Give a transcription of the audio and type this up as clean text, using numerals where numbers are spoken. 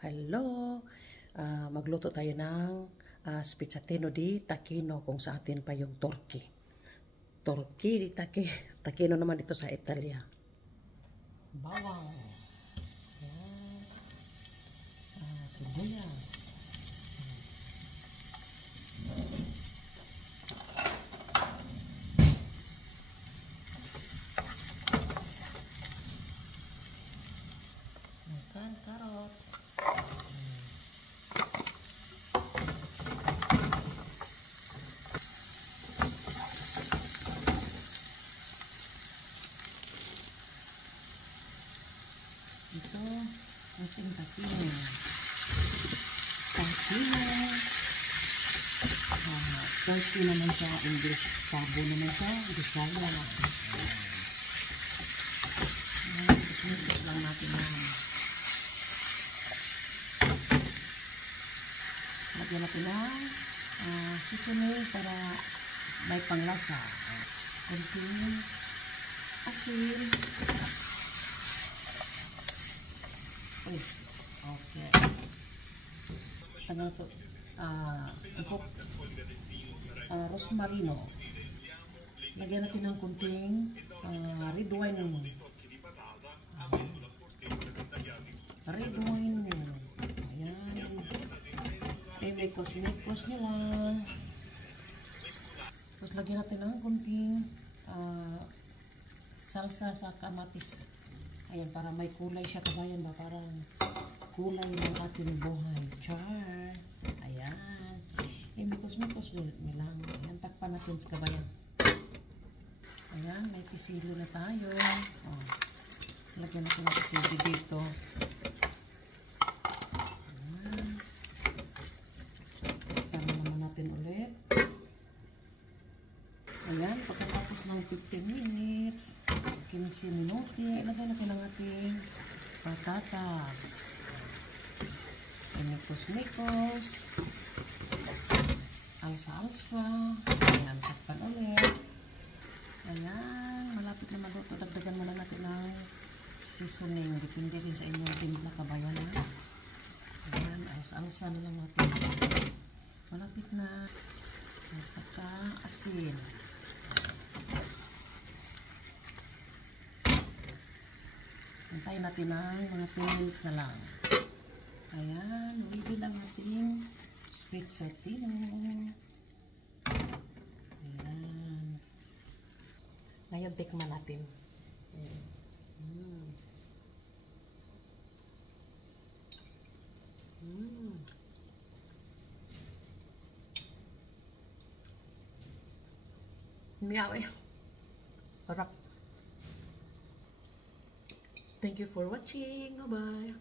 Hello! Magluto tayo ng spizzatino di tacchino kung sa atin pa yung turkey. Turkey di tacchino naman dito sa Italia. Bawang. Ayan. Sibuyas. Ayan, carrots. Ito, ating tacchino. Turkey naman sa English. Sabo naman sa Bisaya. Gusto lang natin yan. Lagyan natin ng seasoning para may panglasa. Konting asin. Okay. Ano ito? Rosmarino. Lagyan natin ng kunting red wine. Red wine. Ayan. Mekos nyo lang. Tapos lagyan natin ng kunting salsa sa kamatis. Ayan, para may kulay siya, kabayan ba? Parang kulay ng ating buhay. Char! Ayan. Mekos nyo lang. Ayan, takpan natin sa kabayan. Ayan, may pisilo na tayo. Oh. Lagyan natin ng pisilo dito. Ayan. Takpan naman natin ulit. Ayan, pagkatapos ng 15 minutes, 15 minuti, ilagay natin ang ating patatas. Mekos. Alsa. Ayan, takpan ulit. Ayan, malapit na maluto. Dagdagan mo lang natin ng seasoning. Depende rin sa inyong timpla, kabayan. Ayan, alsa na lang natin. Malapit na. At saka asin. Hintayin natin ng mga 10 minutes na lang. Ayan, ready lang ating spizzatino. Ayan. Ngayon, tikman natin. Meow eh. Harap. Thank you for watching. Bye-bye.